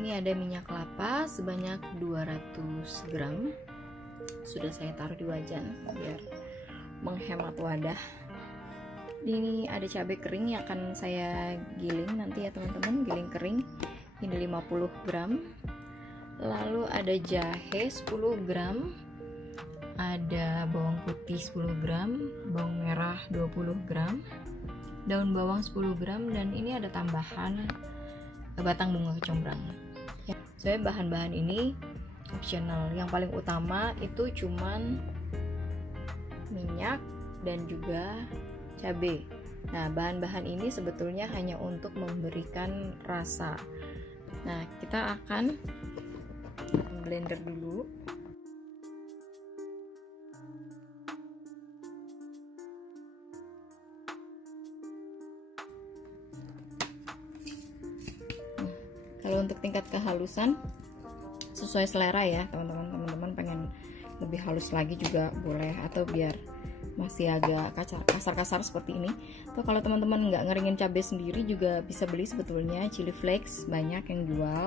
Ini ada minyak kelapa sebanyak 200 gram. Sudah saya taruh di wajan biar menghemat wadah. Ini ada cabai kering yang akan saya giling nanti ya teman-teman, giling kering. Ini 50 gram. Lalu ada jahe 10 gram. Ada bawang putih 10 gram, bawang merah 20 gram, daun bawang 10 gram, dan ini ada tambahan batang bunga kecombrang. Ya, saya bahan-bahan ini optional. Yang paling utama itu cuman minyak dan juga cabai. Nah, bahan-bahan ini sebetulnya hanya untuk memberikan rasa. Nah, kita akan blender dulu. Kalau untuk tingkat kehalusan sesuai selera ya teman-teman pengen lebih halus lagi juga boleh, atau biar masih agak kasar-kasar seperti ini. Atau kalau teman-teman nggak ngeringin cabai sendiri juga bisa beli sebetulnya chili flakes, banyak yang jual.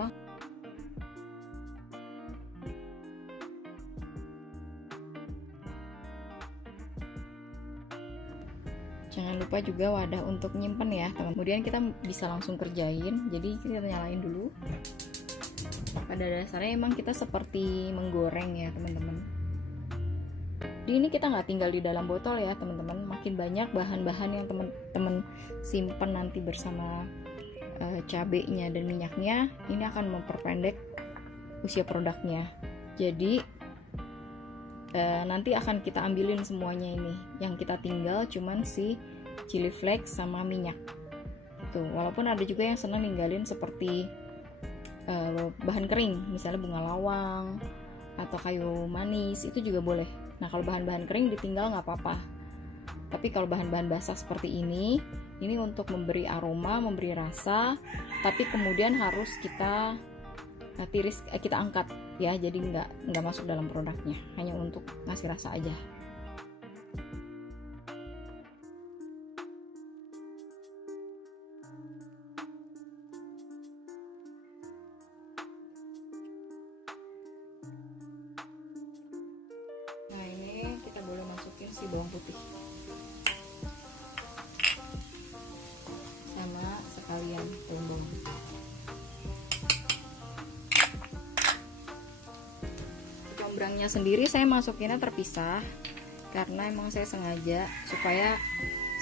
Jangan lupa juga wadah untuk nyimpen ya teman. Kemudian kita bisa langsung kerjain. Jadi kita nyalain dulu. Pada dasarnya emang kita seperti menggoreng ya teman-teman. Di ini kita nggak tinggal di dalam botol ya teman-teman. Makin banyak bahan-bahan yang teman-teman simpen nanti bersama cabenya dan minyaknya, ini akan memperpendek usia produknya. Jadi nanti akan kita ambilin semuanya ini. Yang kita tinggal cuman si chili flakes sama minyak. Itu. Walaupun ada juga yang senang ninggalin seperti bahan kering, misalnya bunga lawang atau kayu manis, itu juga boleh. Nah, kalau bahan-bahan kering ditinggal nggak apa-apa. Tapi kalau bahan-bahan basah seperti ini untuk memberi aroma, memberi rasa, tapi kemudian harus kita tiris, kita angkat ya, jadi nggak masuk dalam produknya, hanya untuk ngasih rasa aja. Nah, ini kita boleh masukin si bawang putih sama sekalian daun bawang. Kecombrangnya sendiri saya masukinnya terpisah karena emang saya sengaja supaya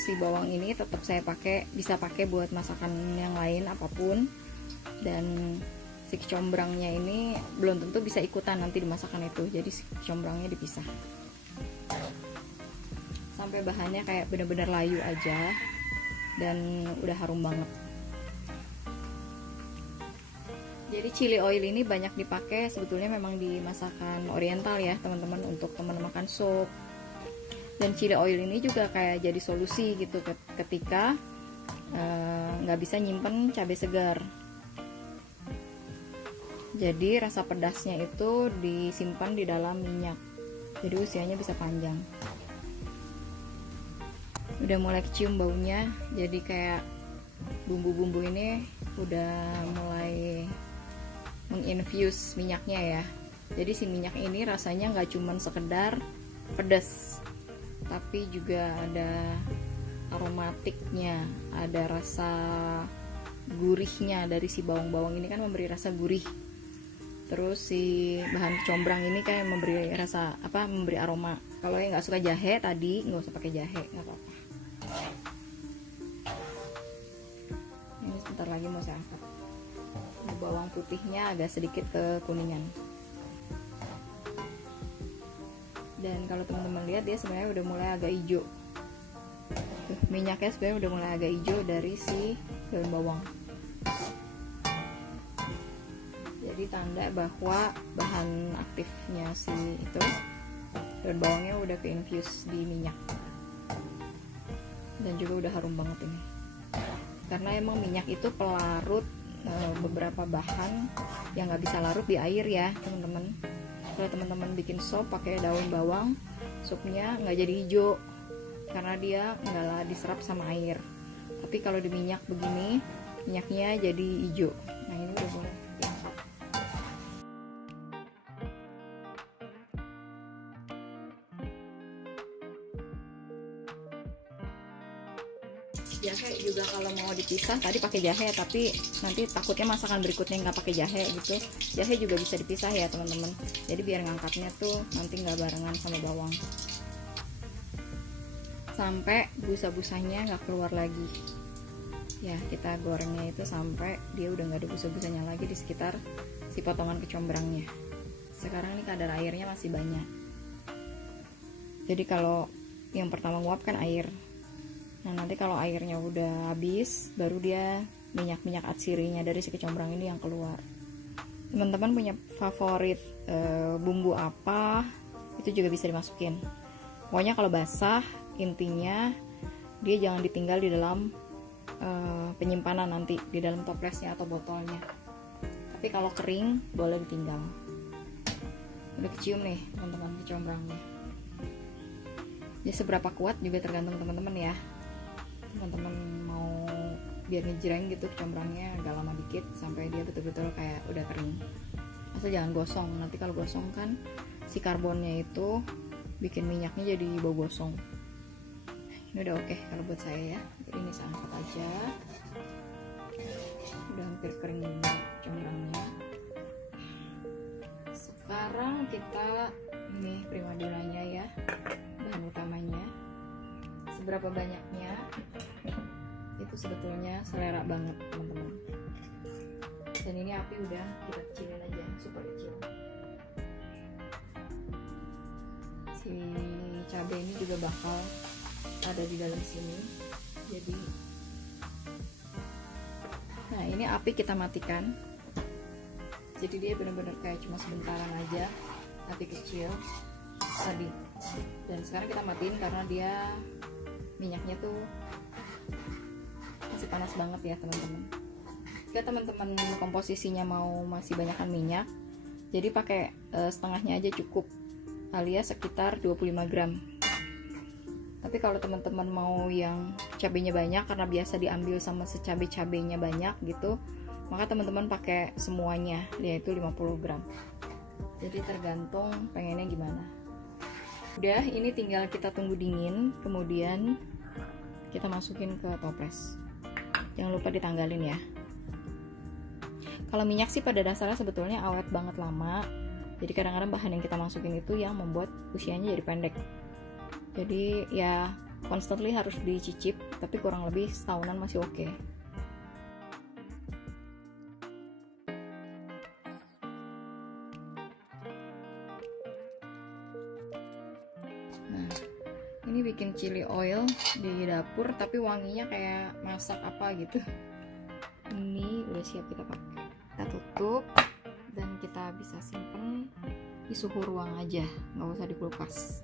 si bawang ini tetap saya bisa pakai buat masakan yang lain apapun, dan si kecombrangnya ini belum tentu bisa ikutan nanti di masakan itu, jadi si kecombrangnya dipisah sampai bahannya kayak bener-bener layu aja dan udah harum banget. Jadi chili oil ini banyak dipakai sebetulnya memang di masakan oriental ya teman-teman, untuk teman makan sup. Dan chili oil ini juga kayak jadi solusi gitu ketika nggak bisa nyimpen cabai segar. Jadi rasa pedasnya itu disimpan di dalam minyak, jadi usianya bisa panjang. Udah mulai kecium baunya, jadi kayak bumbu-bumbu ini udah mulai menginfuse minyaknya ya. Jadi si minyak ini rasanya nggak cuman sekedar pedas, tapi juga ada aromatiknya, ada rasa gurihnya dari si bawang-bawang ini kan memberi rasa gurih. Terus si bahan kecombrang ini kayak memberi rasa memberi aroma. Kalau yang nggak suka jahe tadi nggak usah pakai jahe, nggak apa-apa. Ini sebentar lagi mau saya angkat. Bawang putihnya agak sedikit kekuningan. Dan kalau teman-teman lihat dia sebenarnya udah mulai agak hijau. Minyaknya sebenarnya udah mulai agak hijau dari si daun bawang. Jadi tanda bahwa bahan aktifnya si itu daun bawangnya udah ke-infuse di minyak. Dan juga udah harum banget ini. Karena emang minyak itu pelarut beberapa bahan yang nggak bisa larut di air ya teman-teman. Kalau teman-teman bikin sop pakai daun bawang, supnya nggak jadi hijau karena dia nggak diserap sama air. Tapi kalau di minyak begini, minyaknya jadi hijau. Nah, ini udah boleh diangkat. Jahe juga kalau mau dipisah tadi pakai jahe, tapi nanti takutnya masakan berikutnya nggak pakai jahe gitu. Jahe juga bisa dipisah ya teman-teman, jadi biar ngangkatnya tuh nanti nggak barengan sama bawang, sampai busa-busanya nggak keluar lagi ya. Kita gorengnya itu sampai dia udah nggak ada busa-busanya lagi di sekitar si potongan kecombrangnya. Sekarang ini kadar airnya masih banyak, jadi kalau yang pertama nguap kan air. Nah nanti kalau airnya udah habis, baru dia minyak atsirinya dari si kecombrang ini yang keluar. Teman-teman punya favorit bumbu apa, itu juga bisa dimasukin. Pokoknya kalau basah, intinya dia jangan ditinggal di dalam penyimpanan nanti, di dalam toplesnya atau botolnya. Tapi kalau kering boleh ditinggal. Udah kecium nih teman-teman kecombrangnya. Jadi seberapa kuat juga tergantung teman-teman ya. Teman-teman mau biar ngejreng gitu kecombrangnya agak lama dikit sampai dia betul-betul kayak udah kering. Asal jangan gosong, nanti kalau gosong kan si karbonnya itu bikin minyaknya jadi bau gosong. Ini udah oke kalau buat saya ya, jadi ini saya angkat aja. Udah hampir kering juga kecombrangnya. Sekarang kita ini primadonanya ya, bahan utamanya. Seberapa banyaknya itu sebetulnya selera banget teman-teman. Dan ini api udah kita kecilin aja, super kecil. Si cabai ini juga bakal ada di dalam sini, jadi nah ini api kita matikan, jadi dia benar-benar kayak cuma sebentaran aja, api kecil tadi. Dan sekarang kita matiin karena dia minyaknya tuh masih panas banget ya teman-teman. Jika teman-teman komposisinya mau masih banyakkan minyak, jadi pakai setengahnya aja cukup, alias sekitar 25 gram. Tapi kalau teman-teman mau yang cabenya banyak karena biasa diambil sama secabai-cabainya banyak gitu, maka teman-teman pakai semuanya, yaitu 50 gram. Jadi tergantung pengennya gimana. Udah, ini tinggal kita tunggu dingin, kemudian kita masukin ke toples. Jangan lupa ditanggalin ya. Kalau minyak sih pada dasarnya sebetulnya awet banget lama, jadi kadang-kadang bahan yang kita masukin itu yang membuat usianya jadi pendek. Jadi ya constantly harus dicicip, tapi kurang lebih setahunan masih oke. Nah, ini bikin chili oil di dapur, tapi wanginya kayak masak apa gitu. Ini udah siap kita pakai. Kita tutup dan kita bisa simpen di suhu ruang aja, nggak usah di kulkas.